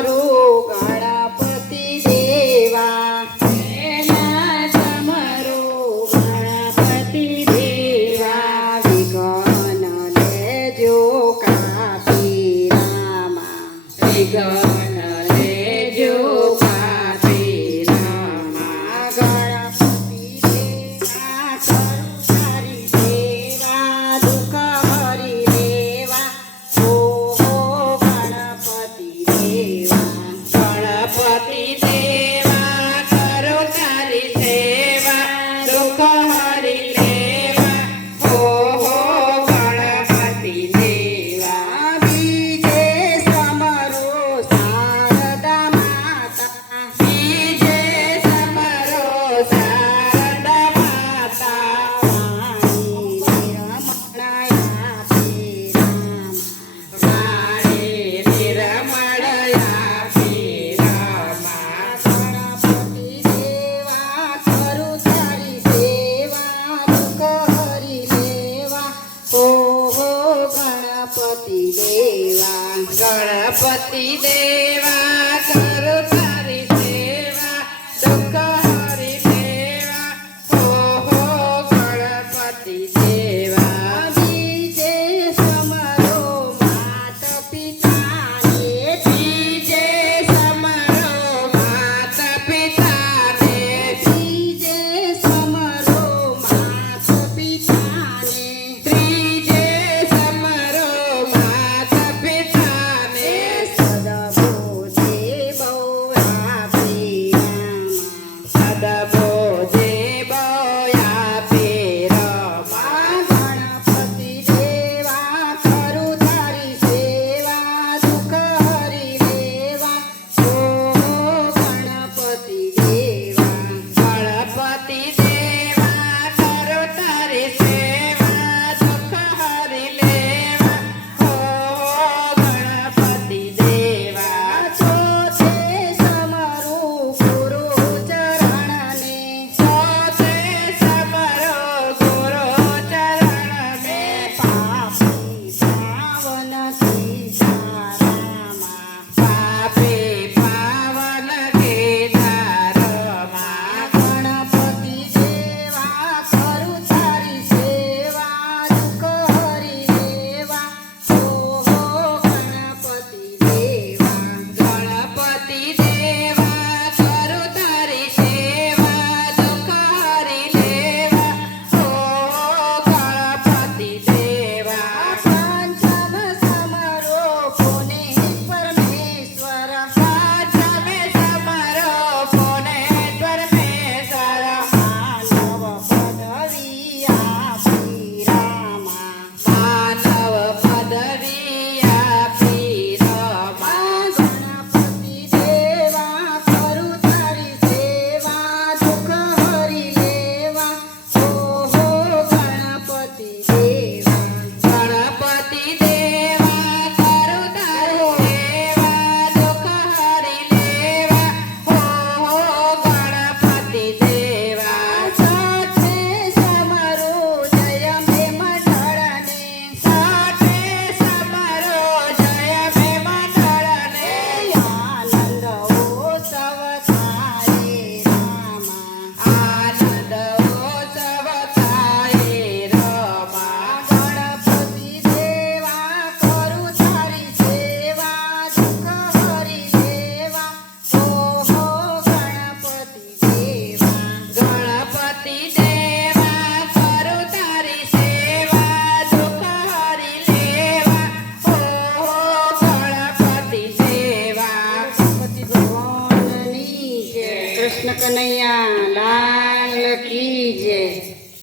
સમરો ગણપતિ દેવા વેલા સમરો ગણપતિ દેવા વિઘ્ન લેજો કાપી રામા વિઘ્ન લેજો કાપી રામા ગણપતિ દેવા કરું તારી સેવા દુઃખ હરી દેવા ઓ ગણપતિ દેવા કરો તારી સેવા દુઃખ હરી લેવા ઓ ગણપતિ દેવા બીજે સમરો શારદા માતા બીજે સમરો શારદા માતા વાણી નિરમળયા શ્રી રામા ગણપતિ દેવા કરું તારી સેવા દુઃખ હરી લેવા ઓ ગણપતિ દેવા કરું તારી સેવા દુઃખ હરી લેવા ઓ ગણપતિ દેવા બીજે સમરો માત પિતાને બીજે સમરો માત પિતાને બીજે સમરો માત પિતાને ત્રીજે સમરો માત પિતાને સદબો દેવો આપી રામા સદબો દેવો આપી રામા ગણપતિ દેવા કરું તારી સેવા દુઃખ હરી લેવા ઓ ગણપતિ દેવા કરું તારી સેવા દુઃખ હરી લેવા ઓ ગણપતિ દેવા ચોથે સમરો ગુરુ ચરણને ચોથે સમરો ગુરુ ચરણને પાપી પાવન સીતારામા પાપી પાવન ગીતારામા ગણપતિ દેવા કરું તારી સેવા દુઃખ હરી લેવા ઓ ગણપતિ દેવા કરું તારી સેવા દુઃખ હરી લેવા ઓ ગણપતિ દેવા પંચમ સમરો પુને પરમેશ્વર પંચમ સમરો પુને પરમેશ્વર માનવ પદવી આપી રામા માનવ પદવી આપી રામા ગણપતિ દેવા કરું તારી સેવા દુઃખ હરી લેવા ઓ ગણપતિ દેવા કરું તારી સેવા દુઃખ હરી લેવા ઓ ગણપતિ દેવા સાથે સમરો જય મે મંડળને સાથે સમરો જય મે મંડળને આનંદ ઉત્સવ થાય રામા આનંદ ઉત્સવ થાય રામા ગણપતિ દેવા કરું તારી સેવા દુઃખ હરી લેવા ઓ ગણપતિ દેવા કરું તારી સેવા દુઃખ હરી લેવા ઓ ગણપતિ દેવા ગણપતિ ભગવાનની જય કૃષ્ણ કનૈયા લાલ કી જય